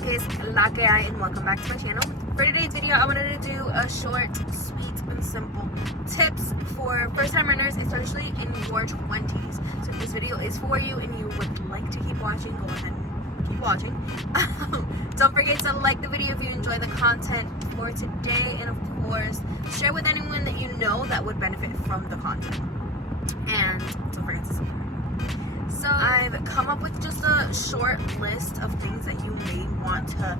que es la que hay, and welcome back to my channel. For today's video, I wanted to do a short, sweet, and simple tips for first-time renters, especially in your 20s. So if this video is for you and you would like to keep watching, go ahead and keep watching. Don't forget to like the video if you enjoy the content for today, and of course, share with anyone that you know that would benefit from the content. And don't forget to subscribe. So I've come up with just a short list of things that you may want to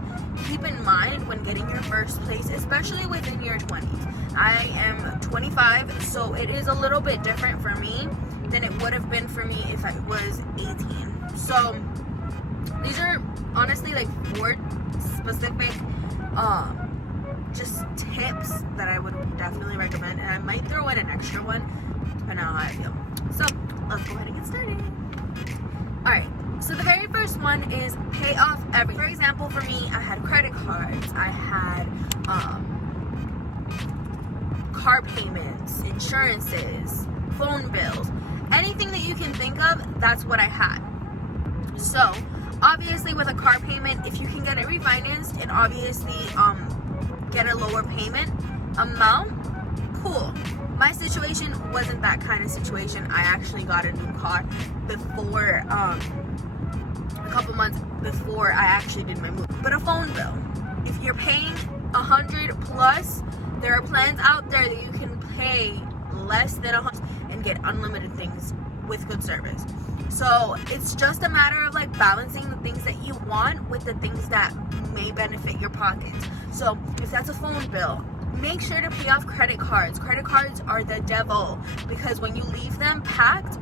keep in mind when getting your first place, especially within your 20s. I am 25, so it is a little bit different for me than it would have been for me if I was 18. So these are honestly like 4 specific just tips that I would definitely recommend, and I might throw in an extra one depending on how I feel. So let's go ahead and get started. Alright, so the very first one is pay off everything. For example, for me, I had credit cards, I had car payments, insurances, phone bills, anything that you can think of, that's what I had. So obviously with a car payment, if you can get it refinanced and obviously get a lower payment amount, cool. My situation wasn't that kind of situation. I actually got a new car before, a couple months before I actually did my move. But a phone bill, if you're paying $100 plus, there are plans out there that you can pay less than $100 and get unlimited things with good service. So it's just a matter of like balancing the things that you want with the things that may benefit your pockets. So if that's a phone bill, make sure to pay off credit cards. Credit cards are the devil because when you leave them packed,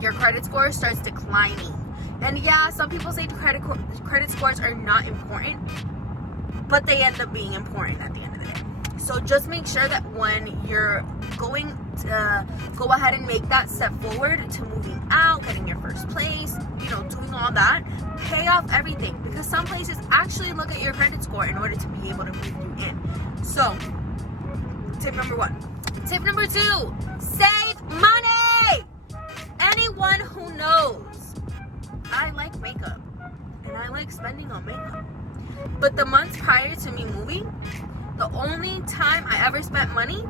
your credit score starts declining. And yeah, some people say credit scores are not important, but they end up being important at the end of the day. So just make sure that when you're going to go ahead and make that step forward to moving out, getting your first place, you know, doing all that, pay off everything, because some places actually look at your credit score in order to be able to move you in. So tip number 1. Tip number 2, save money. Anyone who knows, I like makeup and I like spending on makeup, but the months prior to me moving, the only time I ever spent money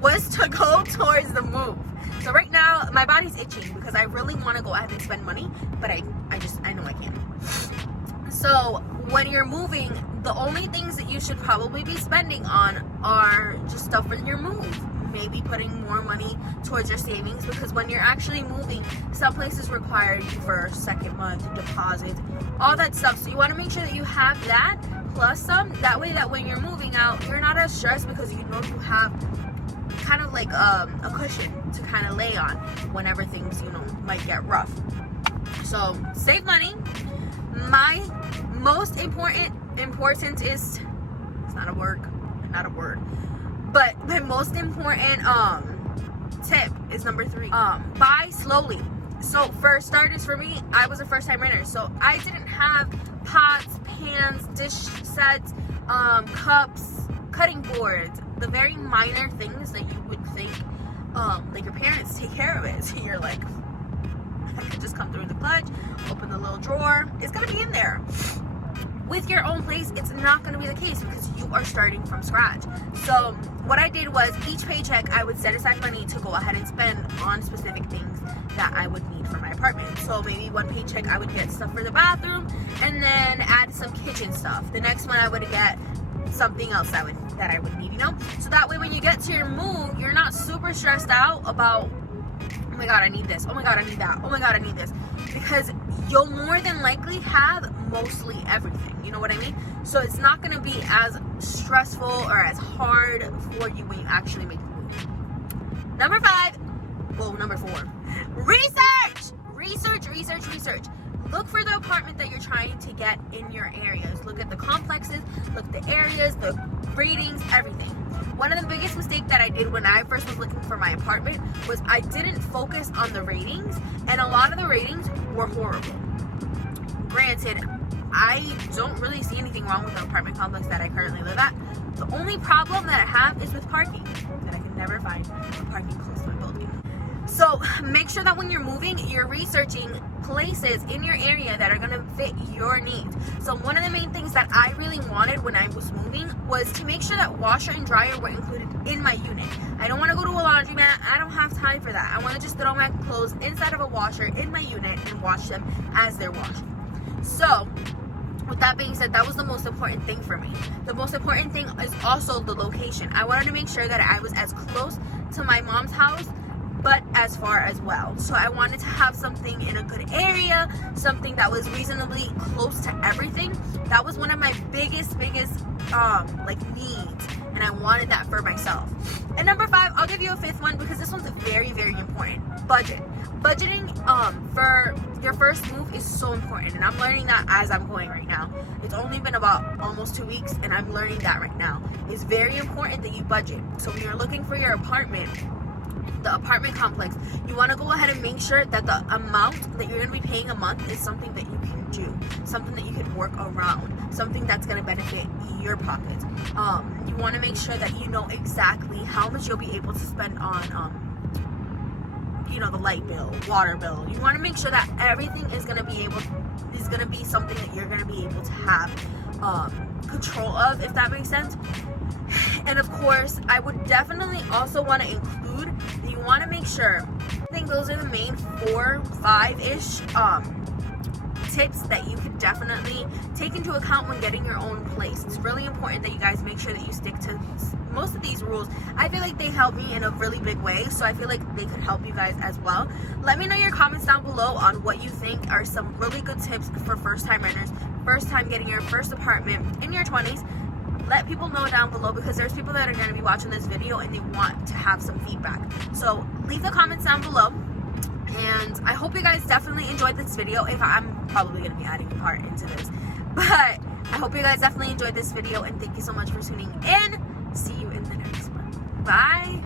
was to go towards the move. So right now my body's itching because I really want to go ahead and spend money, but I know I can't. So when you're moving, the only things that you should probably be spending on are just stuff for your move. Maybe putting more money towards your savings, because when you're actually moving, some places require you for second month deposit, all that stuff. So you want to make sure that you have that plus some. That way that when you're moving out, you're not as stressed because you know you have kind of like a cushion to kind of lay on whenever things, you know, might get rough. So save money. My most important is, it's not a word, but my most important tip is number 3. Buy slowly. So for starters, for me, I was a first-time renter, so I didn't have pots, pans, dish sets, cups, cutting boards, the very minor things that you would think like your parents take care of it. So you're like, I could just come through the clutch, open the little drawer, it's gonna be in there. With your own place, it's not gonna be the case because you are starting from scratch. So what I did was each paycheck I would set aside money to go ahead and spend on specific things that I would need for my apartment. So maybe one paycheck I would get stuff for the bathroom and then add some kitchen stuff. The next one I would get something else that I would need, you know? So that way when you get to your move, you're not super stressed out about, oh my god, I need this, oh my god, I need that, oh my god, I need this, because you'll more than likely have mostly everything, you know what I mean? So it's not going to be as stressful or as hard for you when you actually make the move. Number 4, research. Look for the apartment that you're trying to get in your areas. Look at the complexes, look at the areas, the ratings, everything. One of the biggest mistakes that I did when I first was looking for my apartment was I didn't focus on the ratings, and a lot of the ratings were horrible. Granted, I don't really see anything wrong with the apartment complex that I currently live at. The only problem that I have is with parking, that I can never find a parking close to my building. So make sure that when you're moving, you're researching places in your area that are going to fit your needs. So one of the main things that I really wanted when I was moving was to make sure that washer and dryer were included in my unit. I don't want to go to a laundromat. I don't have time for that. I want to just throw my clothes inside of a washer in my unit and wash them as they're washed. So with that being said, that was the most important thing for me. The most important thing is also the location. I wanted to make sure that I was as close to my mom's house, but as far as well. So I wanted to have something in a good area, something that was reasonably close to everything. That was one of my biggest needs, and I wanted that for myself. And number 5, I'll give you a 5th one because this one's very important. Budgeting for your first move is so important, and I'm learning that as I'm going right now. It's only been about almost 2 weeks, and I'm learning that right now. It's very important that you budget. So when you're looking for your apartment, the apartment complex, you want to go ahead and make sure that the amount that you're going to be paying a month is something that you can do, something that you can work around, something that's going to benefit your pockets. You want to make sure that you know exactly how much you'll be able to spend on the light bill, water bill. You want to make sure that everything is going to be something that you're going to be able to have control of, if that makes sense. And of course, I would definitely also want to include that you want to make sure, I think those are the main 4, 5-ish tips that you could definitely take into account when getting your own place. It's really important that you guys make sure that you stick to most of these rules. I feel like they help me in a really big way, so I feel like they could help you guys as well. Let me know your comments down below on what you think are some really good tips for first-time renters, first time getting your first apartment in your 20s. Let people know down below because there's people that are going to be watching this video and they want to have some feedback. So leave the comments down below, and I hope you guys definitely enjoyed this video. If I'm probably going to be adding a part into this, but I hope you guys definitely enjoyed this video, and thank you so much for tuning in. See you in the next one. Bye.